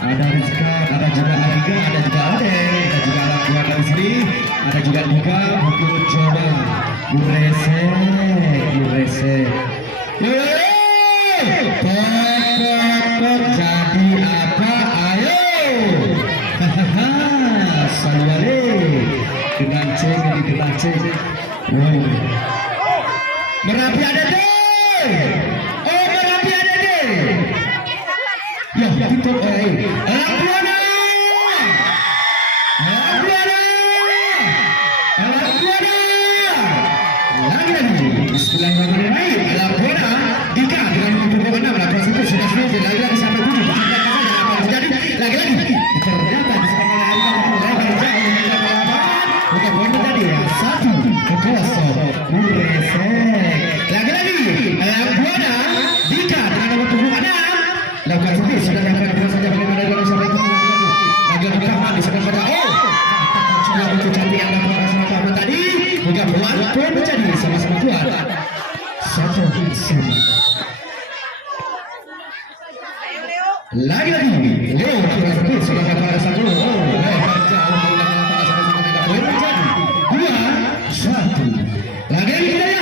ada Rizka, ada juga Ariga, ada juga Ade, ada juga anak buah dari sini, ada juga Nika, Bukit Joda, Urese, Pokok jadi apa? Ayo, hahaha, salwale, dengan ceng ini dengan ceng, Merapi ada deh. Ya, itu lakukan sendiri sudah dapat dua saja bagaimana dengan sampai itu lagi rekaman di sebelah pada sudah untuk cantik yang dapat sama tadi juga buat pun menjadi sama-sama kuat satu lagi Leo sudah dapat satu menjadi 2-1 lagi kita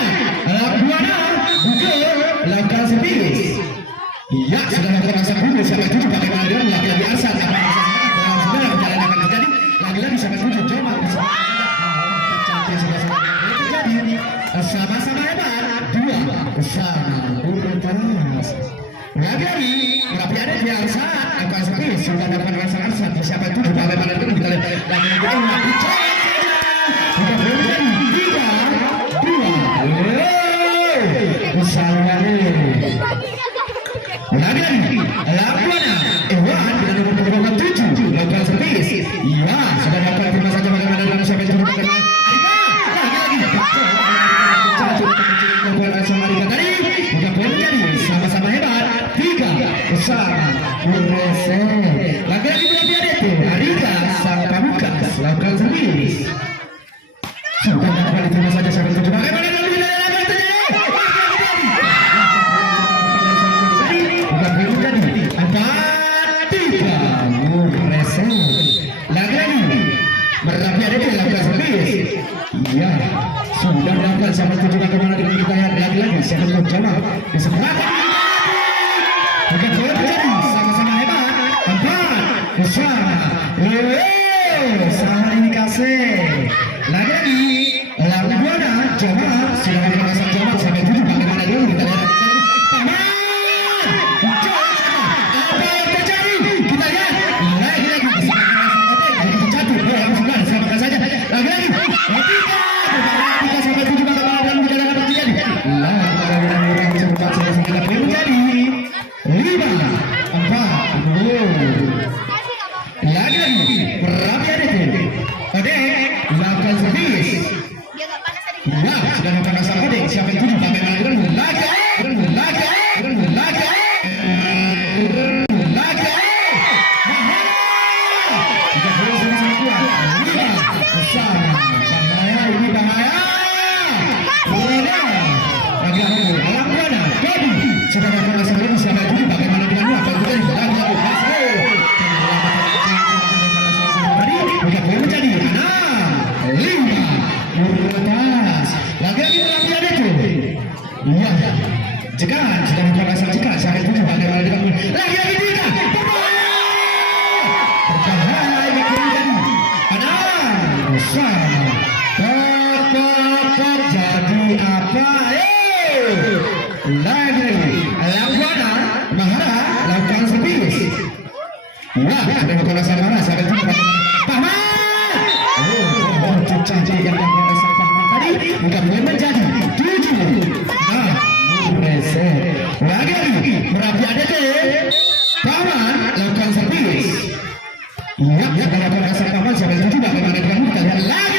Labuana buka lakukan sendiri. Ya, sudah melakukan rasa dulu sampai 7 bagaimana dia lagi-lagi asal apa sebenarnya perjalanan akan terjadi lagi-lagi sampai 7 coba terjadi sama-sama hebat 2 bersama urut panas lagi-lagi Merapi ada di Arsa akan seperti sudah dapat rasa-rasa siapa 7 bagaimana itu kita lihat lagi-lagi sudah berjadi 3-2 bersama lagi Labuana Ewan dengan nomor 7 lokal servis ya sudah dapat terima saja bagaimana dengan siapa yang sudah terima sama-sama hebat 3 bersama Urese lagi-lagi berarti ada itu Arika sang pamukas lokal servis sudah dapat terima saja siapa yang sudah bagaimana Merapi ada di lakukan servis. Iya, sudah melakukan sama tujuh bagaimana dengan kita yang lagi-lagi siapa yang menjawab di sebelah. Bukan boleh terjadi sama-sama hebat. 4 bersama. Sama ini kasih. Lagi-lagi Labuana jawab sudah melakukan jawab sampai 7 bagaimana dulu kita lihat. Siapa yang tujuh bagaimana dengan lagi Jekan sudah melakukan jekan sampai 7 bagaimana dengan lagi-lagi tidak bercahaya menjadi besar pokok jadi apa lagi Labuana Mahara lakukan servis wah sudah melakukan sarana sampai 7 paman cantik yang melakukan sarana tadi bukan boleh menjadi 7 lagi Merapi ada deh paman lakukan servis ya sudah dapat rasa paman sampai 7 bagaimana dengan kita lihat lagi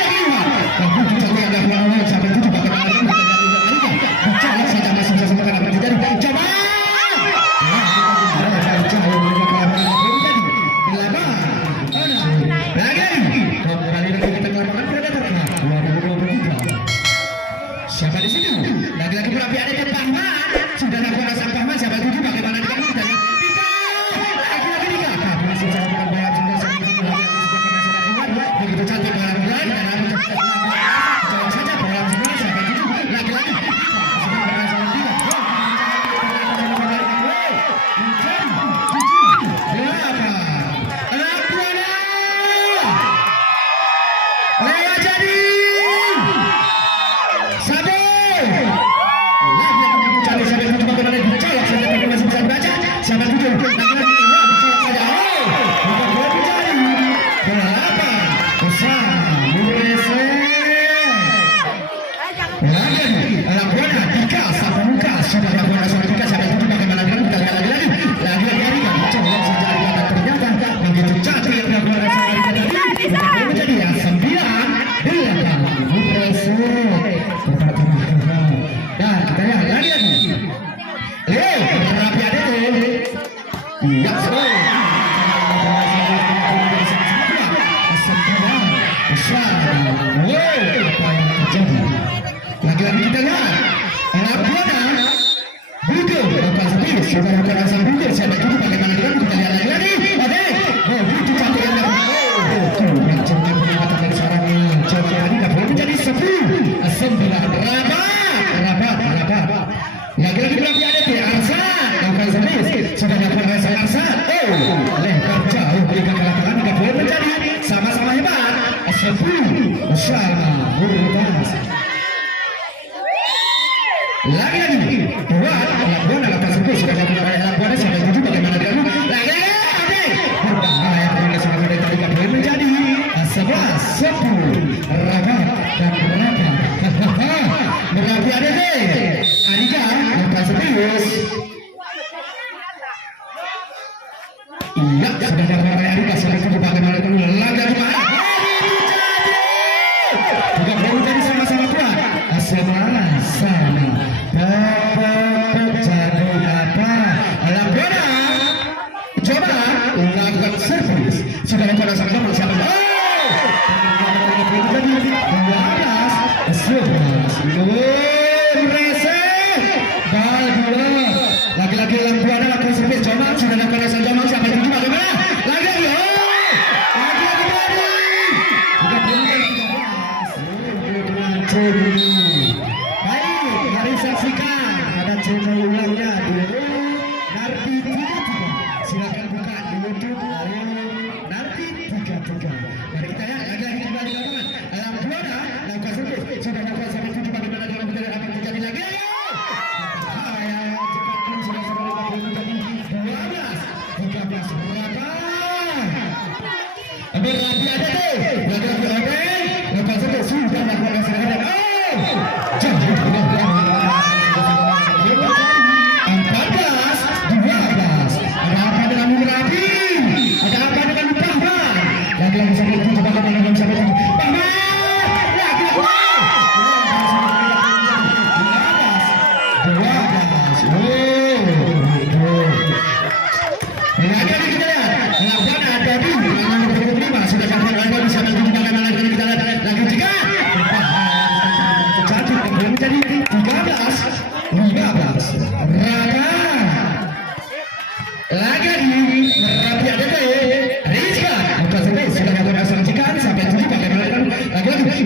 Lagi Labuana Dika satu muka sudah Labuana satu muka sampai tujuh bagaimana dengan kita lihat lagi coba saja kita ternyata begitu cantik yang Labuana menjadi ya 9-8 dan kita lihat lagi Leo rapi ada iya lagi-lagi kita lihat Labuana Budo bakal sepuluh sudah Labuana sang Budo sampai tujuh bagaimana dengan kita lihat lagi Budo cantik yang macam peningkatan dari sarangnya coba lagi dapat menjadi 10-9 lagi-lagi berarti ada di Arsa bakal sepuluh sudah Labuana sang Arsa lempar jauh berikan ke lapangan dapat menjadi sama-sama hebat 10 bersama Burtas lagi-lagi dua Labuana bakal sepuluh sudah Labuana sampai tujuh bagaimana dengan lagi-lagi berbahaya karena sama dari tadi kan boleh menjadi 11-10 Raga dan Merapi ada deh Adika bakal sepuluh iya sudah dapat Adika sampai tujuh bagaimana dengan lagi-lagi juga boleh menjadi sama-sama kuat sama-sama jadi apa Labuana coba lakukan servis sudah Labuana sama-sama siapa jadi 12-11 lagi-lagi Labuana lakukan servis coba sudah Labuana sama-sama siapa tujuh bagaimana lagi-lagi baik, mari saksikan ada channel ulangnya di Narti 33. Silakan buka di YouTube Narti 33. Mari kita ya lagi-lagi kembali ke lapangan. Labuana lakukan servis sudah lakukan sampai tujuh bagaimana dengan kita akan terjadi lagi. Cepat pun sudah sampai menjadi 12-13 berapa? Berarti ada deh. Lagi-lagi ada. Lakukan servis sudah lakukan servis. 14-12 ada apa dengan Merapi ada apa dengan Bahman lagi-lagi sampai tujuh bagaimana dengan sampai tujuh Bahman lagi-lagi 12 lagi-lagi kita lihat Labuana ada di nomor 35 sudah sampai lagi sampai tujuh bagaimana dengan kita lihat lagi tiga menjadi 13-15 Raga lagi-lagi Merapi ada deh Rizka bukan sampai sudah Labuana saksikan sampai tujuh bagaimana dengan lagi-lagi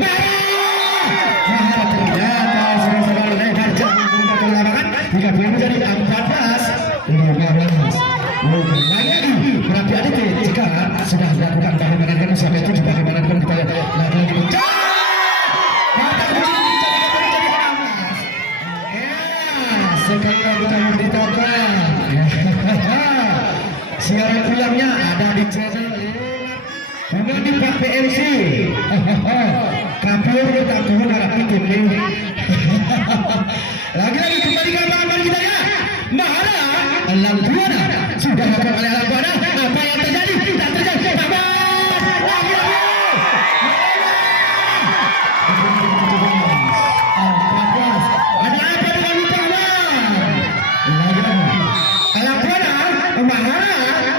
Mahara ternyata sudah lebar jangan buka ke lapangan jika boleh menjadi 14-15 lagi-lagi Merapi ada deh jika sudah dilakukan bagaimana dengan sampai tujuh bagaimana dengan kita lagi-lagi sekali lagi kita memberitahukan siaran ulangnya ada di channel di Pak PMC kapur tak turun darah itu lagi-lagi kembali ke lapangan kita ya Mahara Labuana sudah lakukan oleh Labuana apa yang terjadi tidak terjadi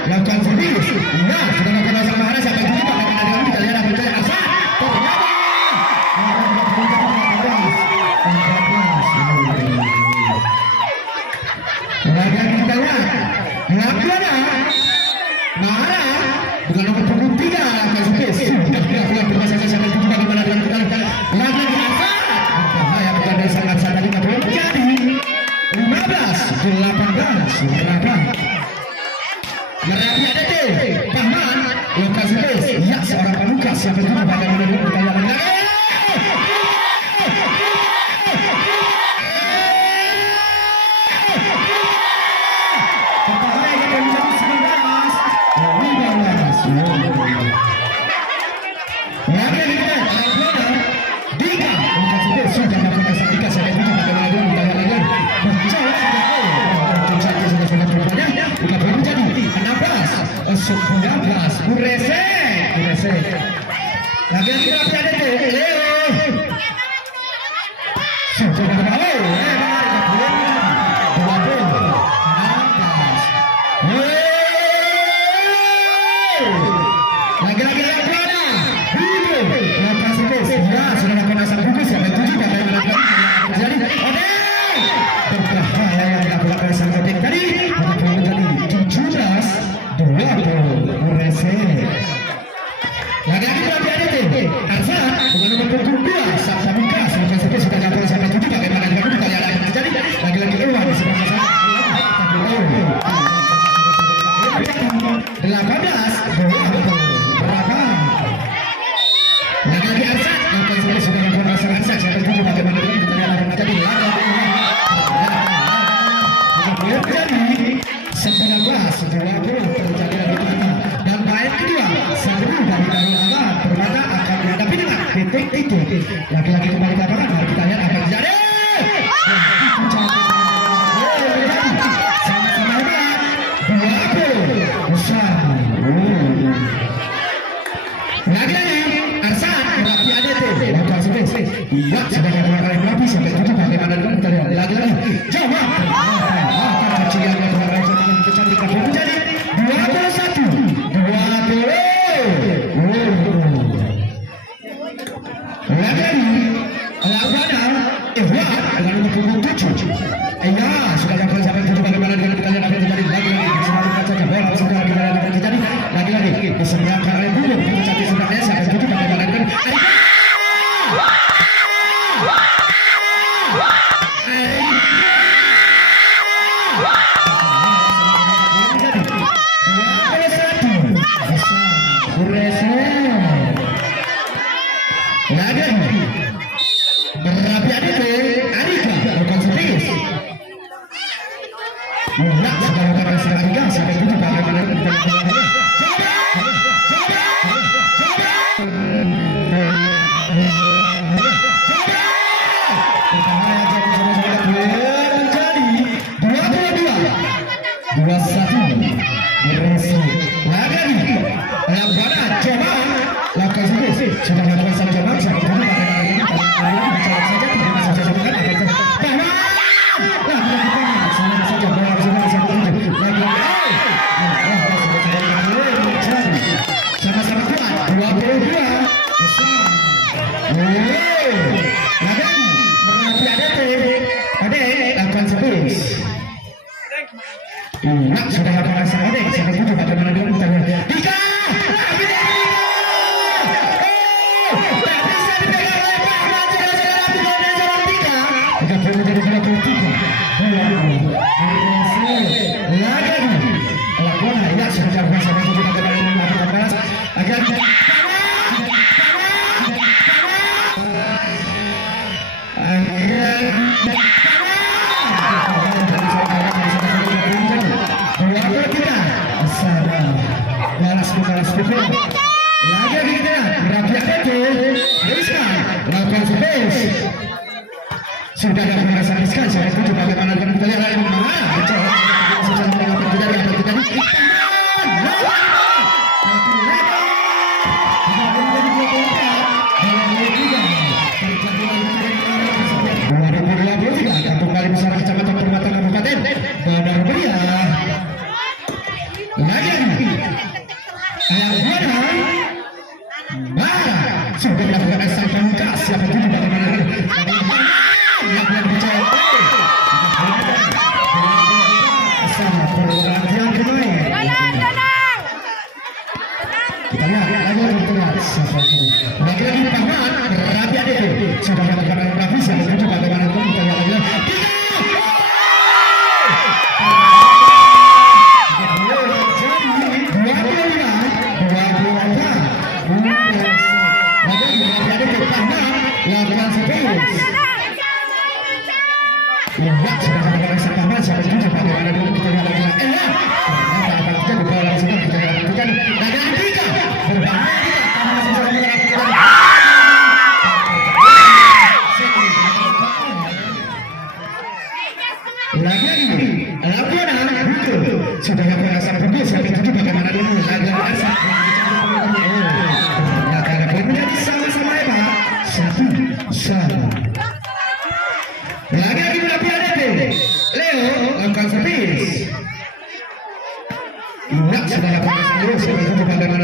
lakukan servis ya sudah lakukan asal Mahara sampai tujuh bagaimana dengan kita lihat apa yang asal lagi kita lihat Labuana Mahara dengan nomor punggung 3 lakukan servis sudah dilakukan bermasa sampai tujuh bagaimana dengan kita lagi Lagi-lagi rapi ada tuh. Sudah berapa? Lagi-lagi ada. Lokasi base. Ya, sudah melakukan asal gugus sampai 7 pakai melakukan. Jadi, oke. Berbahaya yang dilakukan sang Kodik tadi. Untuk menjadi 17-20 Urese. Lagi-lagi berarti ada tuh. Arsa dengan nomor punggung 2 Sabsa Bukas. Lokasi base sudah dilakukan sampai 7 pakai melakukan. Kali ada yang terjadi. Lagi-lagi Ewa di sebelah sana. 18-20 berapa? Lagi-lagi Arsa akan sudah melakukan asal Arsa sampai 7 bagaimana dengan kita akan menjadi jadi 19-20 terjadi lagi pertama dan baik kedua sebelum dari Darul Aman bermata akan menghadapi dengan titik. Lagi-lagi kembali ke lapangan mari kita lihat apa terjadi. Sama-sama 20 besar. Lagi-lagi Arsan merapi ada tuh langkah space. Iya sudah kembali merapi sampai 7 bagaimana dengan kita lihat lagi-lagi jawab kecilan yang kecantikan menjadi 21-20 lagi-lagi Lagana Ihwan dengan nomor punggung 7. Iya sudah kembali sampai 7 bagaimana dengan kita lihat apa terjadi lagi-lagi semakin saja bola sudah kita lihat apa terjadi lagi-lagi diseberang karena dulu cantik sebenarnya sampai 7 bagaimana dengan sudah lakukan sang Odek sampai 7 bagaimana dengan kita lihat Dika bisa dipegang oleh Pak Raja Dika menjadi 23 lagi lakukan ya sudah lakukan sampai 7 bagaimana dengan kita balas agar balas lagi kita rakyat itu bisa lakukan space sudah ada pemerasan sekali saya setuju bagaimana dengan kita lihat lain mana bicara sesuatu yang terjadi atau tidak Kampung Kali Besar Kecamatan Permata Kabupaten Bandar Beria lagi sudah melakukan asal pangkas siapa tujuh bagaimana yang bicara sama perhatian bermain kita lihat lagi lagi paman rapi ada itu sudah melakukan rapi siapa tujuh bagaimana kita lihat sudah yang merasa bagus sampai 7 bagaimana dulu lagi Salah. Lagi berapa ada Leo lakukan servis. Ingat sudah lakukan servis. Itu bagaimana?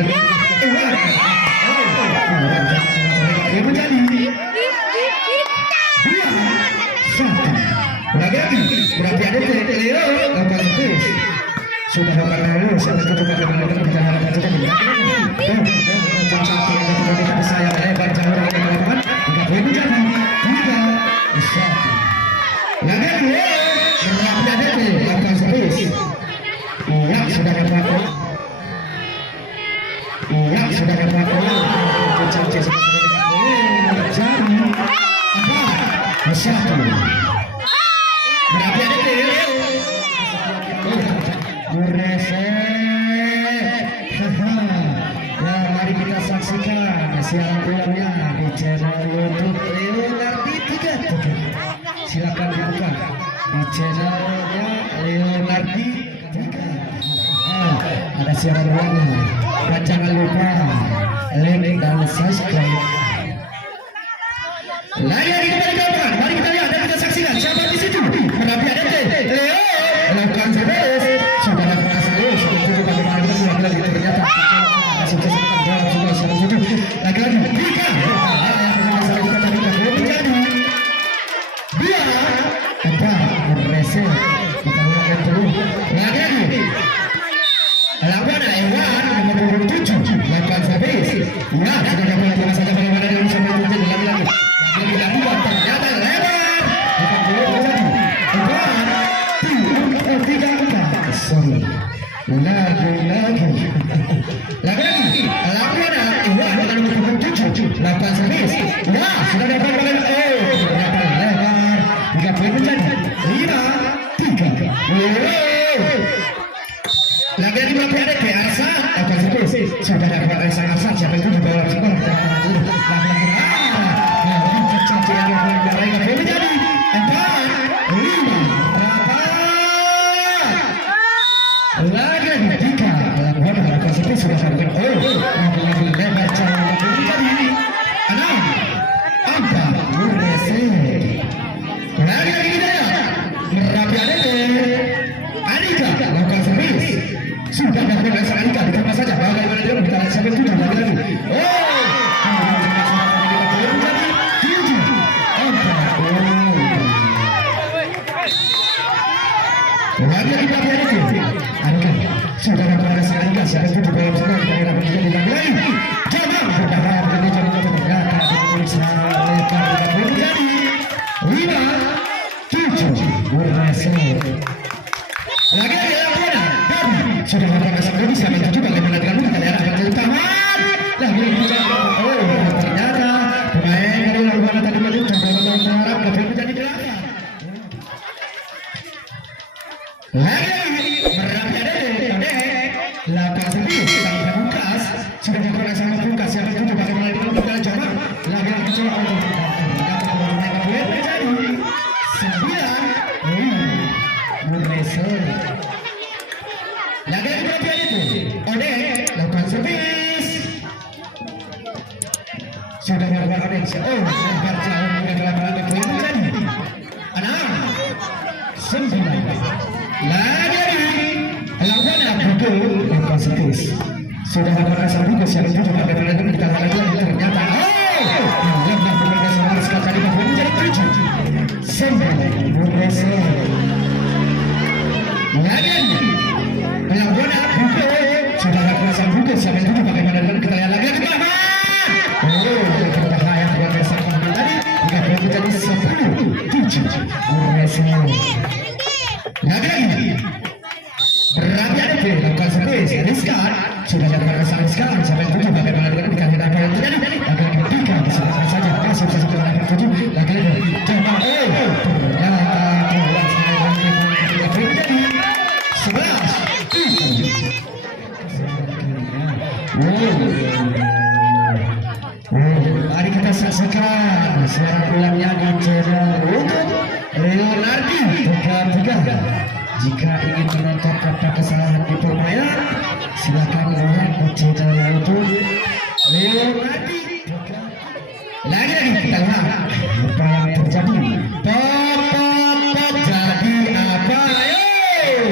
Ini menjadi 2-1. Lagi berapa ada Leo lakukan servis. Sudah lakukan servis. Itu bagaimana? Kita harapkan saja. Saya lebar jauh dari teman-teman. Ini menjadi 3-1. Lagi berapa ada lakukan servis. Iya sudah dapat. Iya sudah dapat. Jadi apa? 1. Berapa ada ya, mari kita saksikan siaran ulangnya di channel YouTube Leonardi 33. Silakan dibuka di channelnya Leonardi 33. Ada siaran ulangnya. Dan jangan lupa like dan subscribe. Lagi dikembalikan, mari kita lihat dan kita saksikan siapa di situ. Berapa ada Leo lakukan servis. Sudah lakukan servis. Itu juga bagaimana kita sudah bilang ternyata. Lagi-lagi Dika menjadi 2-4 berhasil. Kita ulangi dulu. Lagi-lagi lakukan Ewan 57 lakukan servis. Ya sudah dapat apa saja bagaimana dia bisa menjadi lagi-lagi. Lagi-lagi ternyata lebar. Bukan boleh menjadi 4-3. Sorry. Lagi-lagi lakukan Iwan dengan 57 lakukan servis. Ya sudah dapat bagaimana. Ternyata lebar. 3 poin menjadi 5-3. Lagi-lagi berapa ada ke Arsa lakukan servis. Sudah dapat Arsa. Siapa itu di bawah sekolah. Menjadi 4-5. Lagi Dika lakukan lakukan servis sudah sampai lagi lebar cara menjadi 6-4 berhasil. Lagi Hidayat Merapi Anika lakukan servis. Sudah dapat Arsa Anika ditambah saja bagaimana dia kita lihat sampai 7 lagi. Lagi kita lihat Anika sudah dapat Arsa Anika siapa itu di bawah sana kita lihat menjadi lagi. Jangan berharap ini jadi ternyata menjadi 5-7 berhasil. Lagi sudah lakukan Arsa Anika siapa itu juga bagaimana dengan kita lihat menjadi tamat. Lagi ternyata pemain dari lawan tadi maju berharap lebih menjadi 8. Lagi berapa lakukan servis sang pemungkas sudah dilakukan sama pemungkas siapa itu bagaimana dengan kita coba lagi kecewa untuk menjadi 9 berhasil. Lagi berapa itu Ode lakukan servis sudah dilakukan Ode lebar jauh dengan menjadi 6-9. Lagi lakukan betul lakukan servis sudah lakukan servis siapa itu juga bagaimana dengan kita lagi ternyata lebar berbagai sekali sekali menjadi 7-9 berhasil. Lagi lakukan betul sudah lakukan servis siapa itu juga bagaimana dengan kita lagi berbahaya buat servis tadi juga menjadi 10-7 berhasil. Lagi berapa ada lakukan servis Rizkan sudah lakukan Rizkan siapa itu juga bagaimana dengan kita lihat apa yang terjadi. Lagi Dika diserahkan saja masuk ke sebelah yang 7 lagi coba ternyata 11-7. Mari kita saksikan siaran ulangnya di channel YouTube Leonardi 33. Jika ingin menonton tanpa kesalahan di permainan, silakan lihat di channel YouTube Leonardi 33. Lagi kita lihat apa yang terjadi. Top jadi apa? Ayo.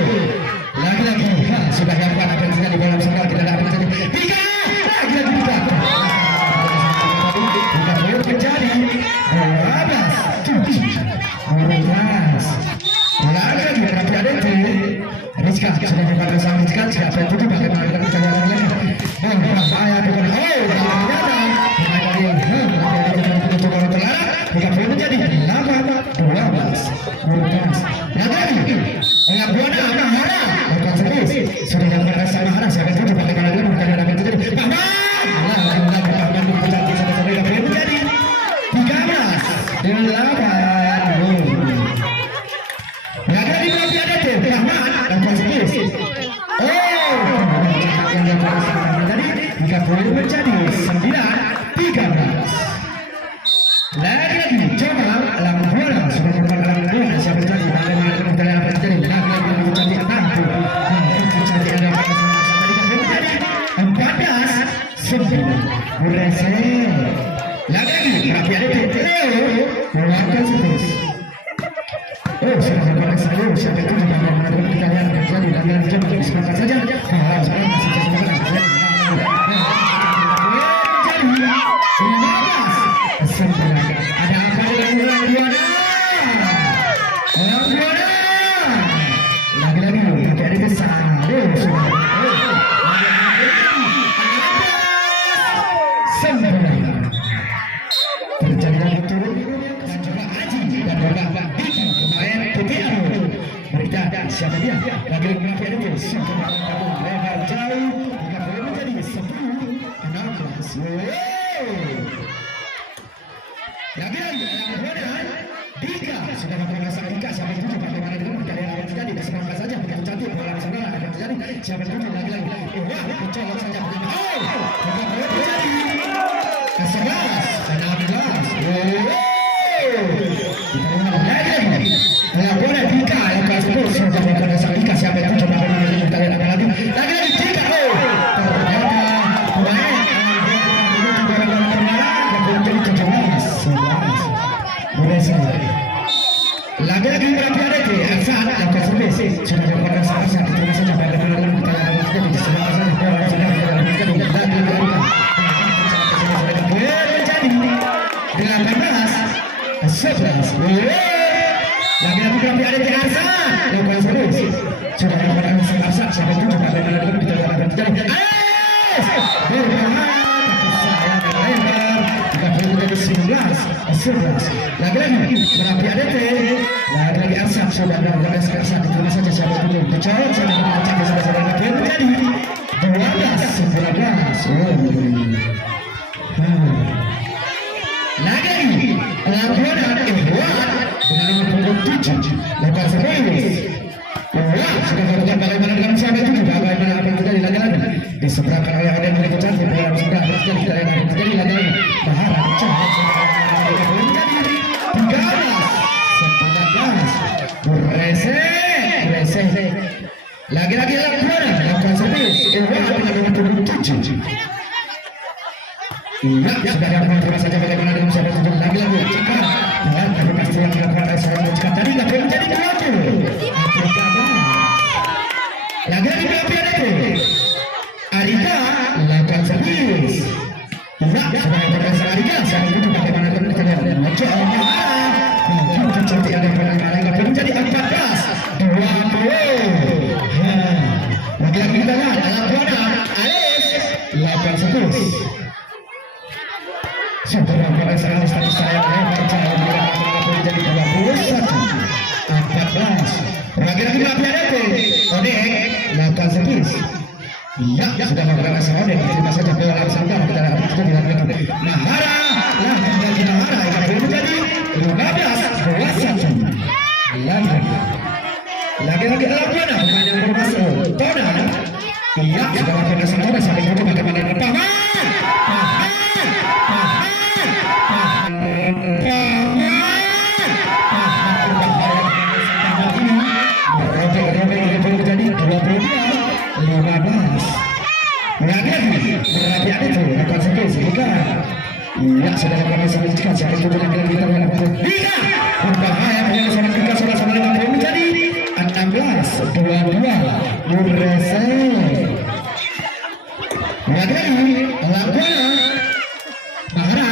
Lagi sudah dapat apa yang terjadi dalam sekolah kita dapat terjadi. Tiga lagi kita. Kita boleh terjadi. 12 lagi berarti ada itu. Rizka sudah dapat bersama Rizka. Siapa itu bagaimana kita bisa jalan lagi? Bahaya tu kan. Jika boleh menjadi 12 lagi yang buana Mahara akan serius sudah dapat rasa Mahara siapa itu bagaimana dia bukan dapat terjadi boleh menjadi 13 lagi di bawah ada tu Rahman akan serius jika boleh menjadi 9-13 lagi coba alam bola sudah dapat alam bola siapa jadi bagaimana kita dapat jadi lagi menjadi apa tu menjadi ada pada 14-9 berhasil lagi tapi ada Leo melakukan terus sudah dapat saya siapa itu bagaimana kita lihat terjadi lagi coba disepakati saja kalau saya masih sebentar ada apa dengan orang Buana? Orang Buana lagi-lagi tapi ada besar terjadi lagi turun dan juga Haji dan Bapak Biki pemain PPR berita siapa dia lagi mengapi ada itu lebar jauh jika boleh menjadi 10-16 lagi Dika sudah mengasa Dika siapa itu bagaimana dengan kalian yang terjadi semoga saja begitu cantik bola di sana akan terjadi siapa itu lagi wah mencolok saja jika boleh terjadi ke-11 dan 16 lagi yang boleh Dika yang ke-10 sudah mengasa Dika siapa itu bagaimana dengan kalian akan lagi Dika ternyata pemain lagi-lagi berapa ada tu? Asal yang kesulis sudah dapat rasa kita saja pada dalam kita yang terjadi semua saja orang sudah terjadi menjadi 18-11 lagi-lagi berapa ada tu? Asal yang kesulis sudah dapat rasa siapa itu pada dalam kita yang terjadi menjadi 19-11 lagi-lagi berapa ada tu? Lagi-lagi Asap sudah berada sekarang di rumah saja siapa dulu kecolok saya nak baca ke saudara menjadi 12-19 lagi laporan Ikhwan dengan nomor 7 lepas serius wah sudah melakukan bagaimana dengan siapa itu bagaimana apa yang terjadi lagi-lagi disebutkan oleh ada yang begitu cantik bola sudah terjadi yang terjadi lagi-lagi Mahara kecolok menjadi 13-19 lagi-lagi laporan lakukan serius Ikhwan dengan nomor 7 iya sudah dapat terima saja bagaimana dengan siapa itu lagi-lagi cekat dan tapi pasti yang dilakukan oleh seorang cekat tadi tidak boleh menjadi 20 lagi-lagi berapa itu Arika lakukan serius iya sudah dapat serang Arika siapa itu bagaimana dengan kita lihat mencoba mungkin cantik ada bagaimana tapi menjadi 14-20 lagi-lagi kita lihat laporan Ais lakukan serius sudah dapat serang tadi saya menjadi 21-14 lagi-lagi berapa itu Odek lakukan serius iya sudah melakukan serang Odek terima saja bola sangkar kita dapat dilakukan Mahara lah menjadi Mahara yang boleh menjadi 15-21 lagi-lagi lakukan pemain yang bermasuk Tona iya sudah melakukan serang Tona sampai itu bagaimana dengan jadi 22-15 lagi-lagi berhati-hati itu akan serius bukan iya Ya sudah kami saksikan siapa itu dengan kita yang tiga berbahaya penyelesaian kita sama-sama dengan poin menjadi 16-22 Murrese. Lagi Labuana Mahara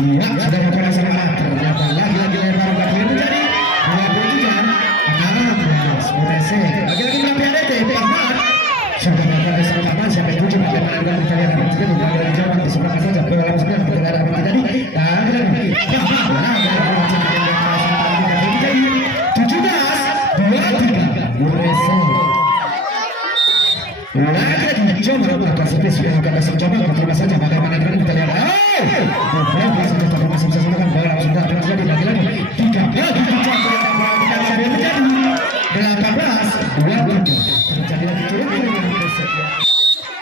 ya sudah bergerak semangat ternyata lagi-lagi lebar poin menjadi 23-16 Murrese. Lagi-lagi Labuana Ahmad sudah bergerak sama-sama siapa itu juga dengan kita yang terjadi jawab di sebelah saja bola sudah bergerak terjadi dan lagi 17-23 Murrese. Lagi coba melakukan spesial yang akan coba terima saja bagaimana kita lihat. Bola sudah masih bisa silakan bola sudah terjadi lagi 18-23 terjadi lagi turun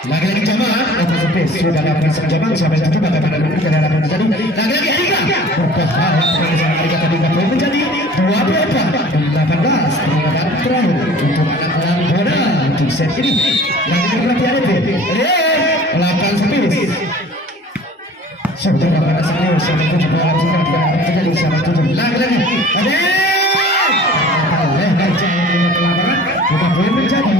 lagi-lagi coba atas space sudah dapat coba sampai satu bagaimana kita dapat terjadi lagi-lagi Erika berbahaya Erika tadi menjadi 24-18 perlawanan terakhir untuk anak Labuana untuk set ini lagi-lagi lakukan space sudah dapat space sampai 7 bola sudah terjadi sampai 7 lagi-lagi bukan boleh menjadi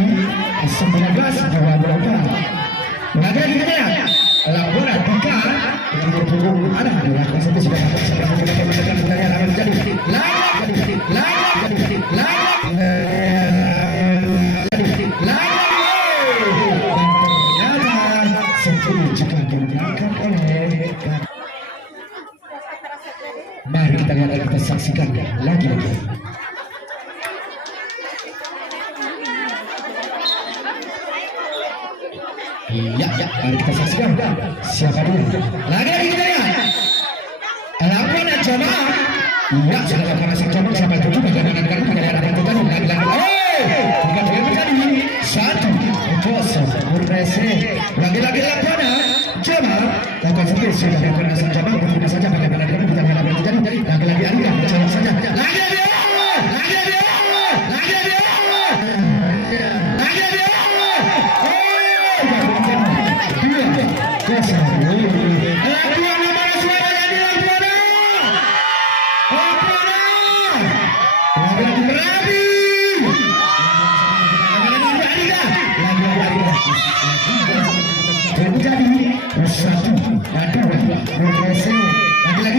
19-24 lagi-lagi kita ya Labuana buka yang berpunggung ada lakukan sampai sudah menjadi mari kita lihat kita saksikan lagi-lagi. Ya, mari kita saksikan siapa dulu. Lagi-lagi kita lihat Labuana coba. Ya, sudah lakukan coba sampai 7 bagaimana dengan kita lihat apa terjadi lagi-lagi. Bukan boleh menjadi 1-0 Murrese. Lagi-lagi Labuana coba lakukan space sudah lakukan coba berfungsi saja bagaimana dengan kita lihat apa terjadi lagi-lagi Arika mencoba saja lagi-lagi lagi-lagi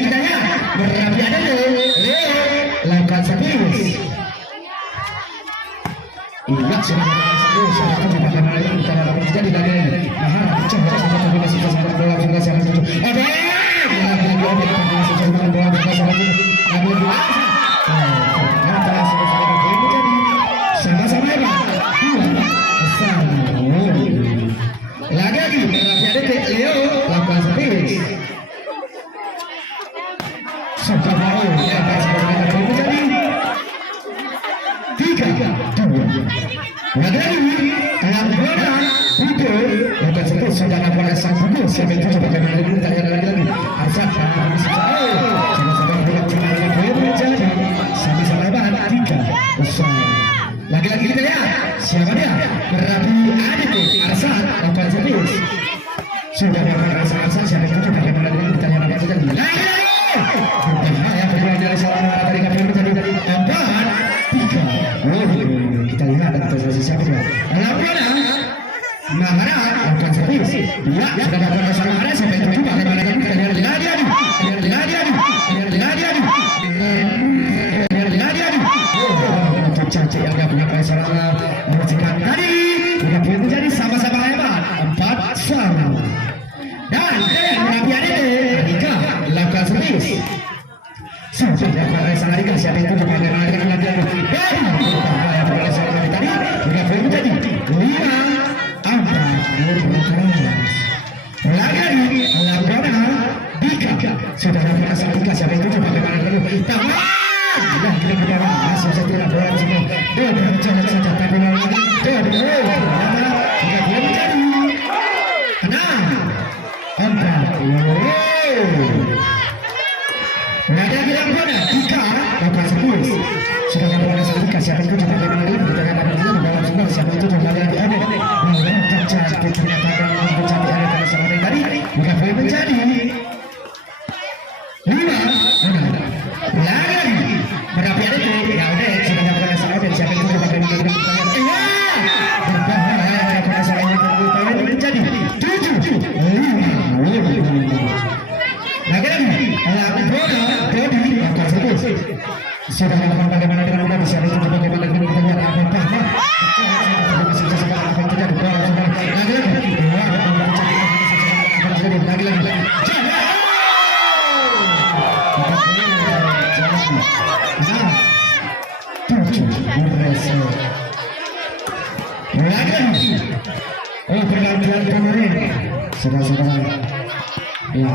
kita ya berapi ada lakukan space. Iya sudah bagaimana kita dapat terjadi lagi coba masih bola sudah sama tujuh sama-sama lagi Leo lakukan space sudah mau ya menjadi 3-2 lagi Labuana Budo lakukan space sudah lakukan sang buku siapa itu coba bagaimana kita lihat lagi Arsat sama-sama menjadi sama-sama 3-0 lagi-lagi kita lihat siapa dia berapi Adit Arsat lakukan space sudah lakukan Arsat siapa itu coba bagaimana kita lihat apa terjadi lagi-lagi berbahaya bermain dari salah dari kami menjadi 4-3 kita lihat dan kita selesai siapa dia Labuana Mahara lakukan space ya sudah lakukan sama Mahara sampai itu bagaimana kita lihat lagi-lagi untuk Caci yang gak punya salah mengucapkan tadi sudah menjadi sama-sama hebat 4-1 dan perapian ini Arika lakukan space sudah lakukan sang Arika siapa itu bagaimana dengan latihan dan berbahaya seorang tadi sudah menjadi 5-4 lagi Labuana Dika sudah lakukan sang Arika siapa itu bagaimana dengan dan kita masih saja tidak bola semua dia berbicara saja tapi dia menjadi 6-4 Nada Labuana Dika lakukan space sudah lakukan sang Dika siapa itu juga bagaimana kita akan dalam semua siapa itu juga ada terjadi ternyata ada terjadi ada pada saat tadi bukan boleh menjadi 5-4 lagi berapa ada tuh ya udah sudah dapat salah dan siapa yang sudah pakai menjadi jadi 7-5 lagi Dodi akan sebut sudah melakukan bagaimana dengan mudah bisa itu bagaimana dengan kita lihat apa pergantian kemarin saudara-saudara ya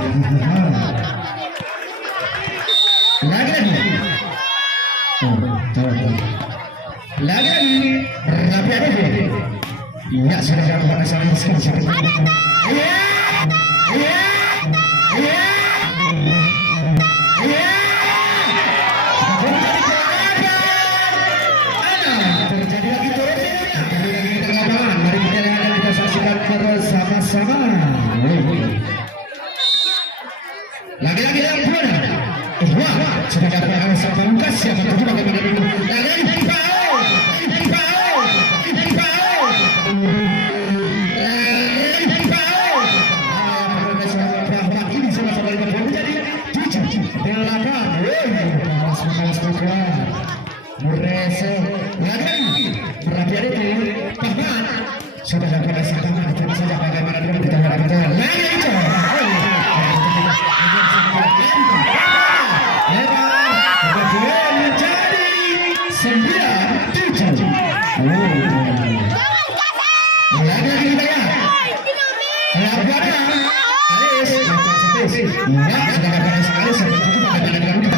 lagi rapi ada ya sudah dapat masalah sekali terjadi lagi mari kita lihat dan kita saksikan bersama-sama lagi-lagi yang bola sudah dapat alasan pamungkas siapa tujuh bagaimana dulu lagi ini sama-sama menjadi 7-8 Murese lagi berarti ada itu Bahman sudah dapat alasan itu saja bagaimana dulu kita harapkan lagi itu menjadi 9-7 lagi kita ya lawannya Alis ya sudah dapat sekali seperti bagaimana kita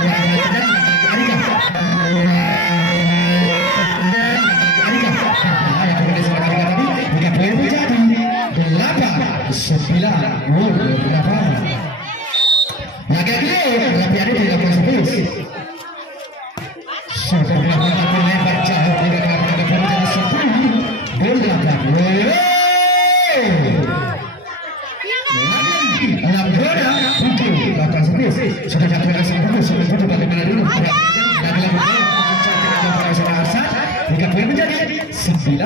sudah dapat sudah bagaimana dulu jika boleh menjadi 9-10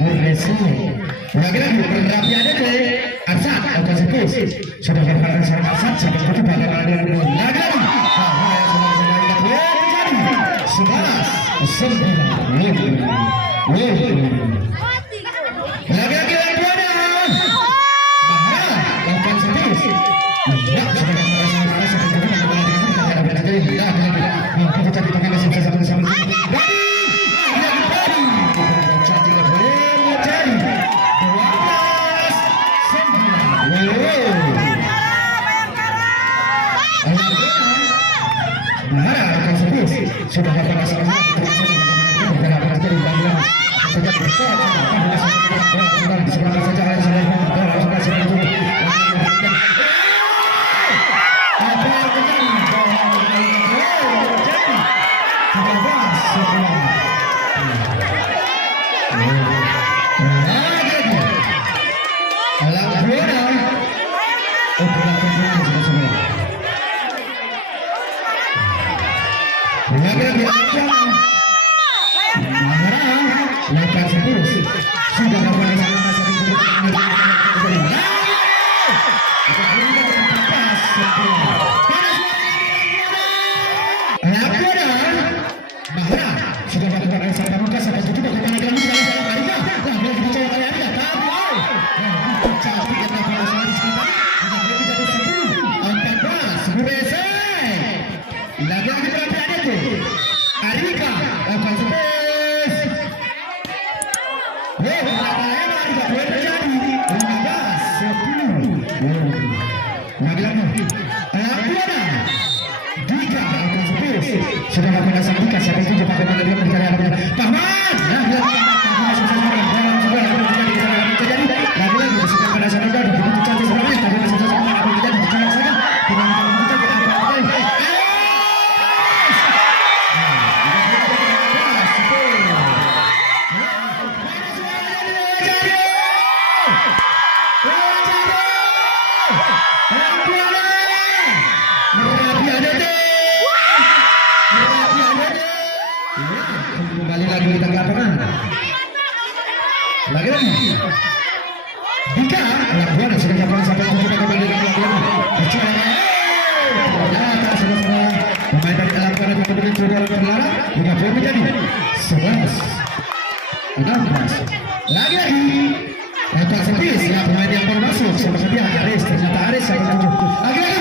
Murese lagi-lagi berapi ada ke Arsat atau Sepus sudah berpakat sama Arsat sampai itu bagaimana dengan lagi-lagi lagi-lagi lakuannya bahaya lakukan Sepus ya sudah sudah dapat masalah sudah lakukan dasar dikasih siapa itu pakai pada dia mencari apa Bahman terjadi lagi-lagi sudah pada dasar itu ada begitu cantik sebenarnya tapi masih sama apa terjadi bicara saja dengan kita saudara terlarang, hingga poin menjadi 11 16. Lagi-lagi Lepas sepis ya pemain yang baru masuk sama sedia Aris, ternyata Aris yang bertujuh. Lagi-lagi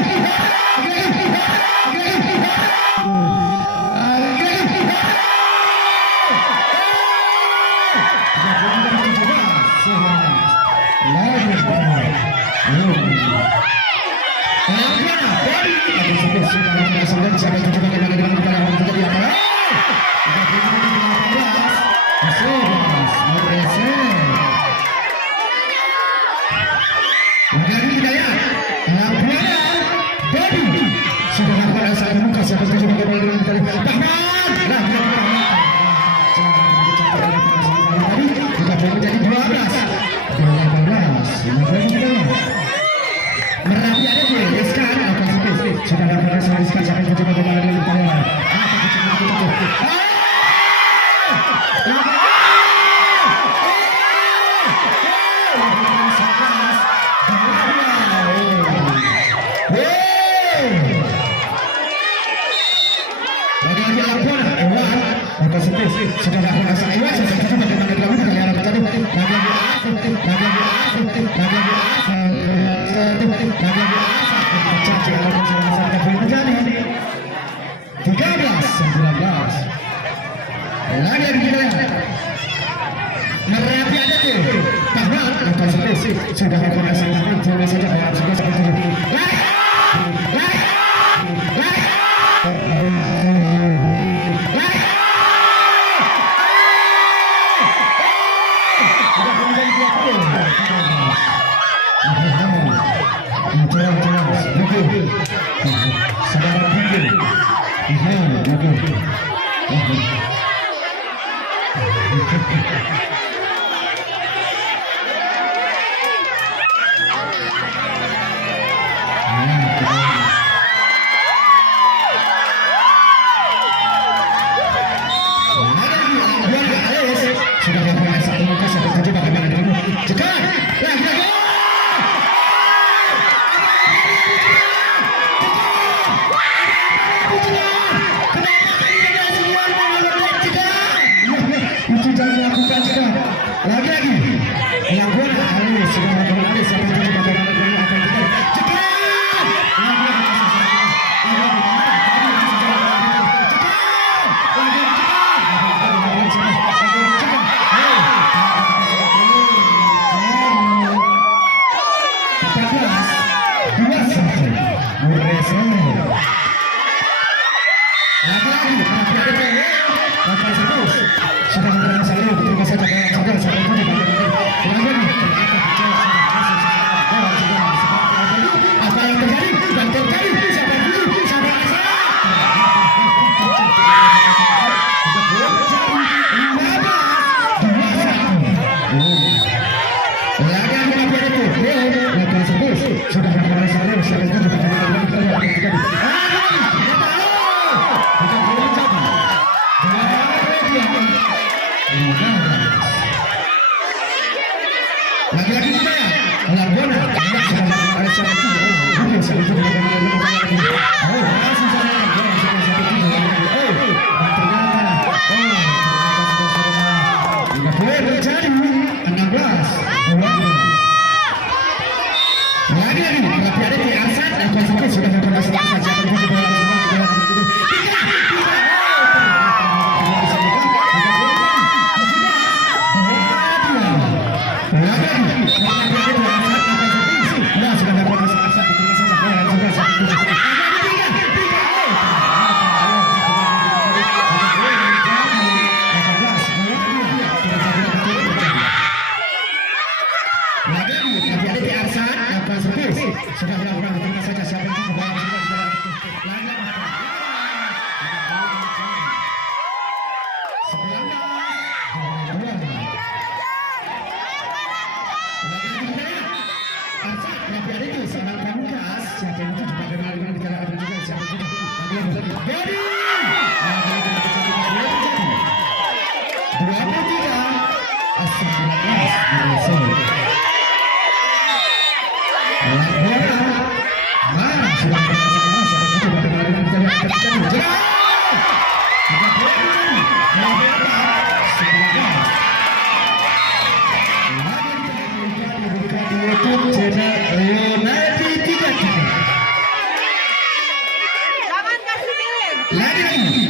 lagi.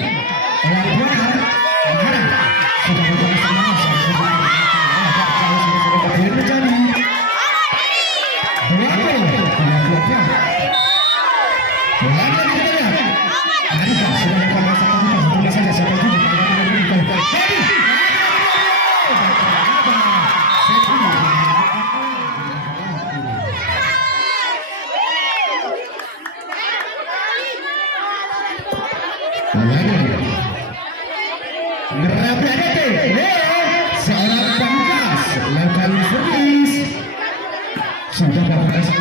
Laporan mana? Sudah bersama terjadi. Seorang pangkas lakukan servis sudah berhasil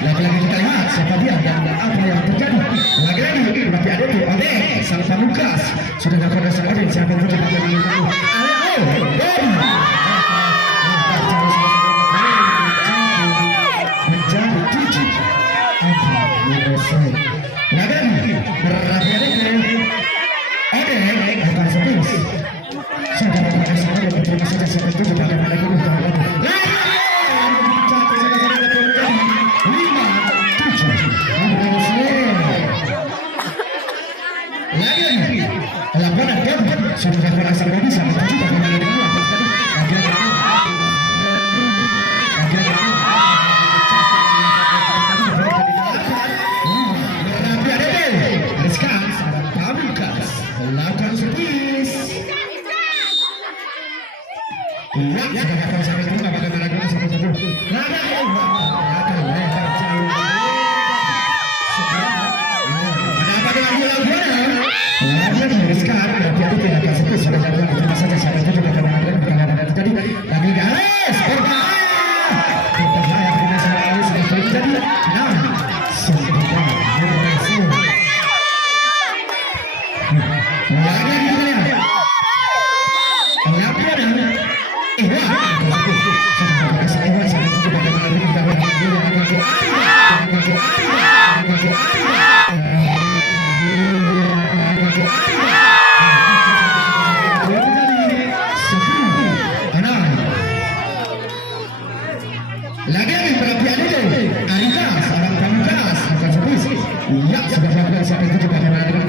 Lagi-lagi kita lihat siapa dia dan apa yang terjadi. Lagi-lagi tapi ada tuh oleh sang pamungkas sudah dapat dasar aja siapa yang terjadi dengan kamu. Menjadi tujuh. Lagi-lagi berakhir ada akan serius. Sudah dapat dasar aja terima saja siapa itu bagaimana kita. Laporan sudah berasal dari sana juga dengan Lagi perhatian itu Arika seorang pamungkas bukan sepis. Ya sudah melakukan siapa itu juga dengan Ales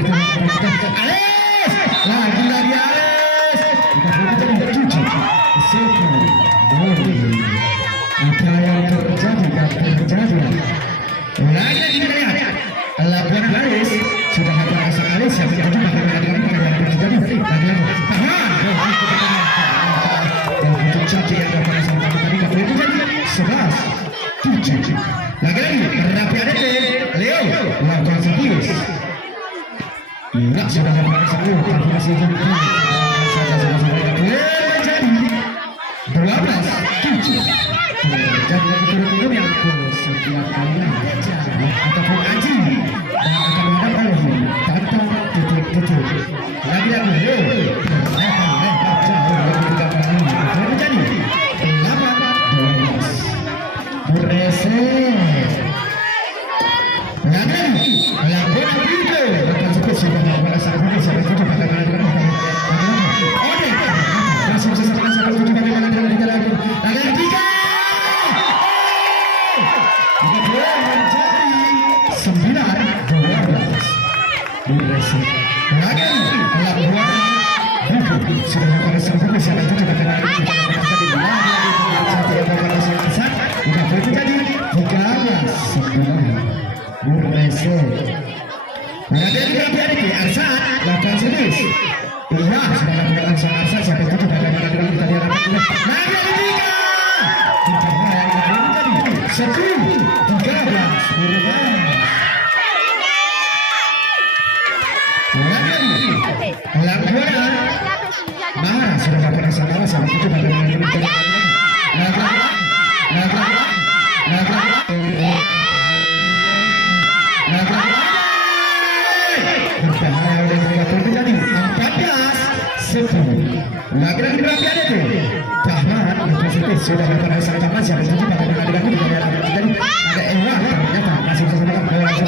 lagi Ales kita cuci seku apa yang terjadi lagi kita lihat laporan Ales sudah melakukan asal Ales yang tidak juga dengan terjadi lagi dan untuk caci yang dapat disampaikan tadi itu jadi 11-7 lagi rapi ada Leo lakukan serius sudah dapat serius tapi masih jadi jadi 12-7 jadi turun yang ke setiap kali ataupun Aji dan akan mendapat tanpa titik lagi Leo sudah dapat sangat aman siapa itu juga dengan jadi ada ewa ternyata masih bisa dalam bola lagi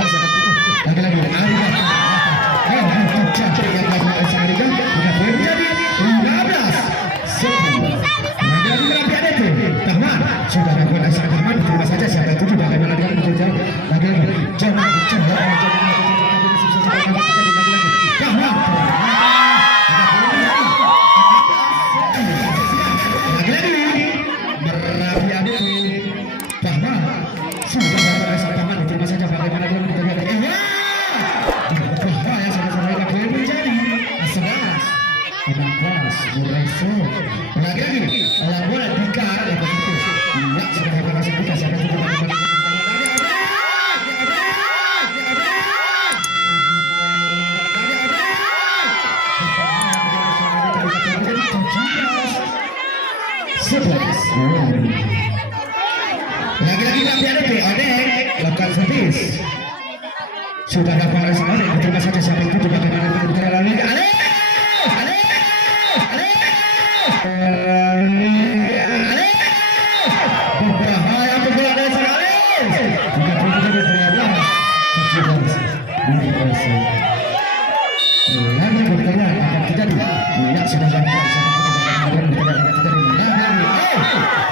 cantik yang lagi Sarika sudah menjadi 15-10 lagi ada itu Tahman sudah dapat sangat aman terima saja siapa itu juga dengan lagi jangan lagi-lagi tapi ada lokal servis sudah dapat respon terima saja siapa itu juga dengan lagi berbahaya pergolakan sekali lagi bertanya akan terjadi ya sudah dapat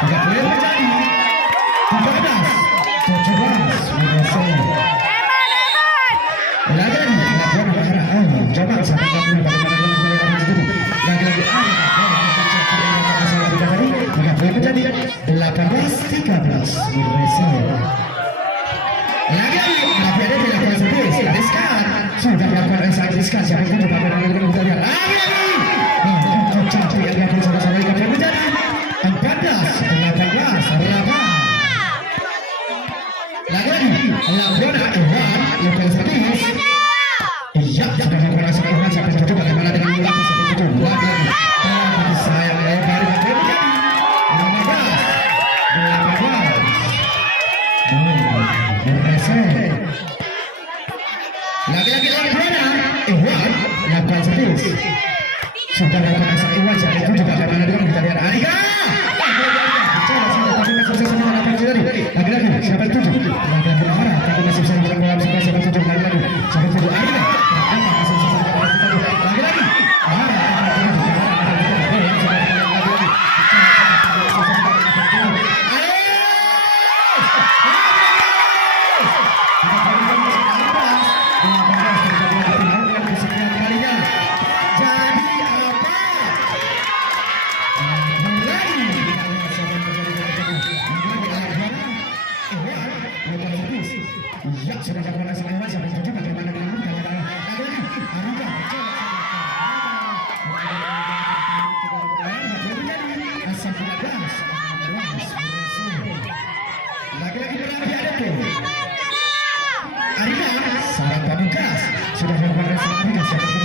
tidak boleh terjadi 13-17 lagi coba sampai lagi-lagi tidak boleh terjadi 18-13 lagi-lagi tapi ada dilakukan serius riskan sudah melakukan riskan siapa itu juga lagi-lagi cantik yang dilakukan sama-sama yang terjadi 14-18 lagi-lagi Lampona lokal serius iya sudah melakukan riskan sampai itu bagaimana dengan itu lagi sayang lebar terjadi 15-18 lagi-lagi Lampona lokal serius sudah melakukan riskan sampai itu juga bagaimana dengan kita lihat Arika lagi-lagi siapa itu lagi berharap tapi masih bisa melakukan siapa itu lagi-lagi siapa itu Arika lagi-lagi sudah berkoordinasi dengan siapa yang tujuh bagaimana dengan lagi-lagi berlari ada tuh Arina sarang pamungkas sudah melakukan dengan siapa yang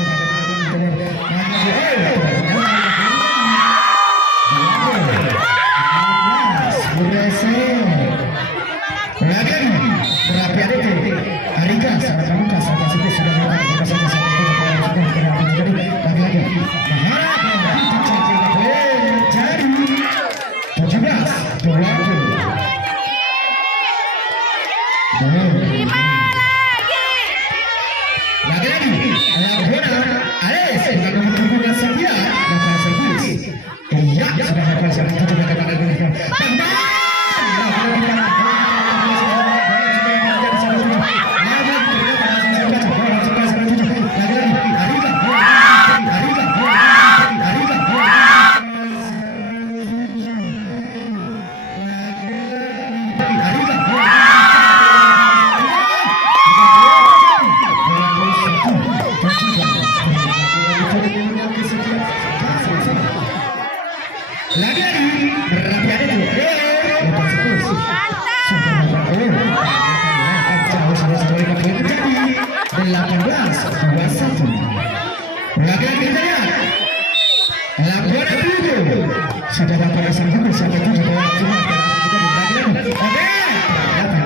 sudah dapat pasang juga sampai tujuh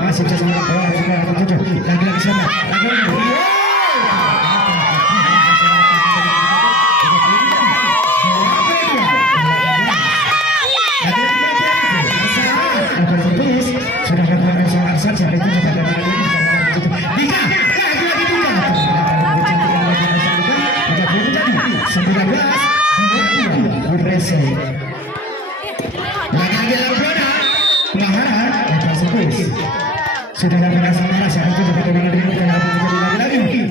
masih bisa sama tujuh lagi sana sudah dapat pasang Arsan sampai tujuh sudah dapat sama saya itu juga dengan dia lagi